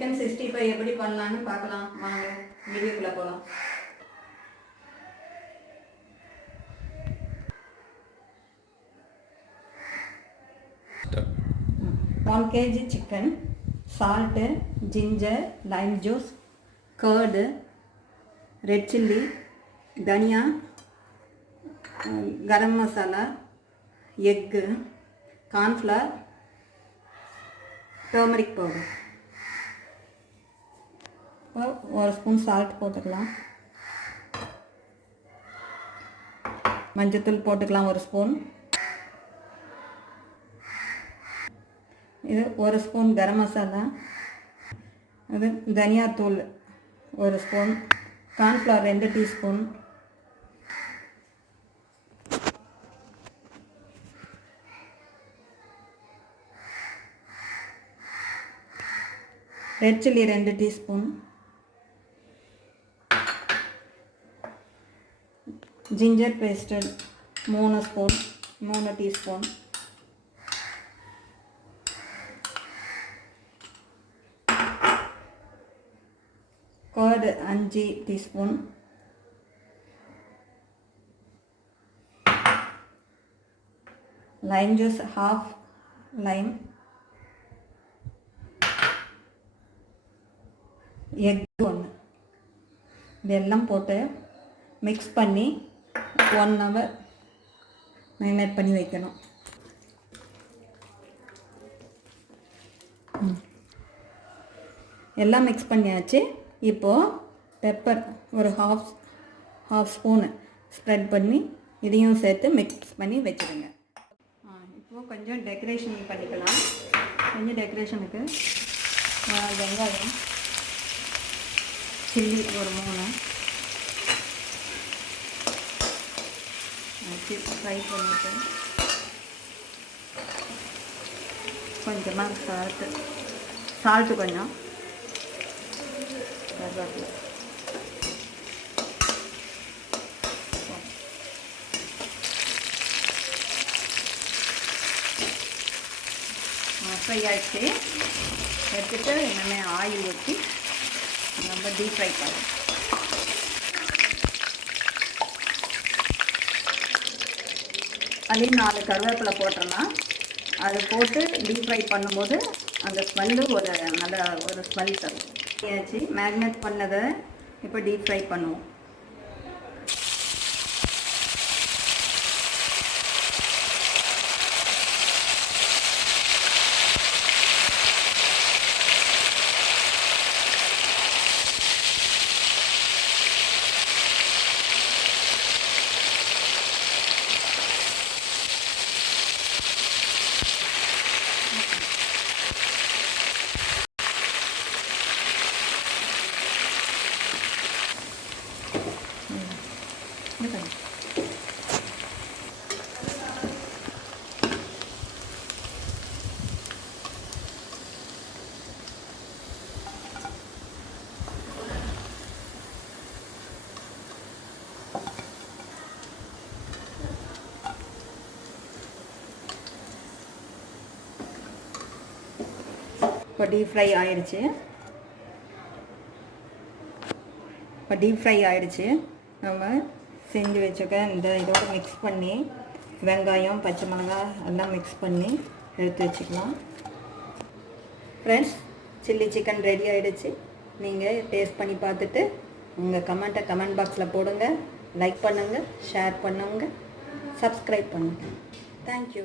Chicken 65 எப்படி பண்ணலான்னு பார்க்கலாம் வாங்க வீடியோக்குள்ளே போகலாம். One kg chicken, salt, ginger, lime juice, curd, red chilli, dhania, garam masala, egg, corn flour, turmeric powder. ஒரு ஸ்பூன் சால்ட் போட்டுக்கலாம். மஞ்சத்தூள் போட்டுக்கலாம் ஒரு ஸ்பூன். இது ஒரு ஸ்பூன் கரம் மசாலா. இது தனியாத்தூள் ஒரு spoon. Cornflour 2 teaspoon. Red chilli 2 teaspoon. Ginger paste 3 spoon 3 teaspoon. Curd 5 teaspoon. Lime juice ½ lime. Egg 1. இதெல்லாம் போட்டு மிக்ஸ் பண்ணி 1 hour மேரினேட் பண்ணி வைக்கணும். எல்லாம் மிக்ஸ் பண்ணியாச்சு. இப்போது பெப்பர் ஒரு ஹாஃப் ஸ்பூனு ஸ்ப்ரெட் பண்ணி இதையும் சேர்த்து மிக்ஸ் பண்ணி வச்சுருங்க. இப்போது கொஞ்சம் டெக்கரேஷன் பண்ணிக்கலாம். கொஞ்சம் டெக்கரேஷனுக்கு வெங்காயம், சில்லி ஒரு 3 வச்சு ஃப்ரை பண்ணிவிட்டு கொஞ்சமாக சால்ட்டு கொஞ்சம் கருவேப்பிலை ஃப்ரை ஆகிடுச்சு. எடுத்துகிட்டு இனிமேல் ஆயில் ஊற்றி நம்ம டீப் ஃப்ரை பண்ணலாம். அதுலேயும் 4 கருவேப்பிலை போட்டோம்னா அது போட்டு டீப் ஃப்ரை பண்ணும்போது அந்த ஸ்மெல்லு ஒரு நல்ல ஒரு ஸ்மெல் தரும். ஆச்சு மேக்னேட் பண்ணதை இப்போ டீப் ஃப்ரை பண்ணுவோம். இப்போ டீப் ஃப்ரை ஆயிடுச்சு. நம்ம செஞ்சு வச்சுக்க இந்த இதோட மிக்ஸ் பண்ணி வெங்காயம், பச்சை மிளகாய் எல்லாம் மிக்ஸ் பண்ணி எடுத்து வச்சுக்கலாம். ஃப்ரெண்ட்ஸ், சில்லி சிக்கன் ரெடி ஆகிடுச்சு. நீங்கள் டேஸ்ட் பண்ணி பார்த்துட்டு உங்கள் கமெண்ட்டை கமெண்ட் பாக்ஸில் போடுங்க. லைக் பண்ணுங்கள், ஷேர் பண்ணுங்கள், சப்ஸ்கிரைப் பண்ணுங்கள். தேங்க்யூ.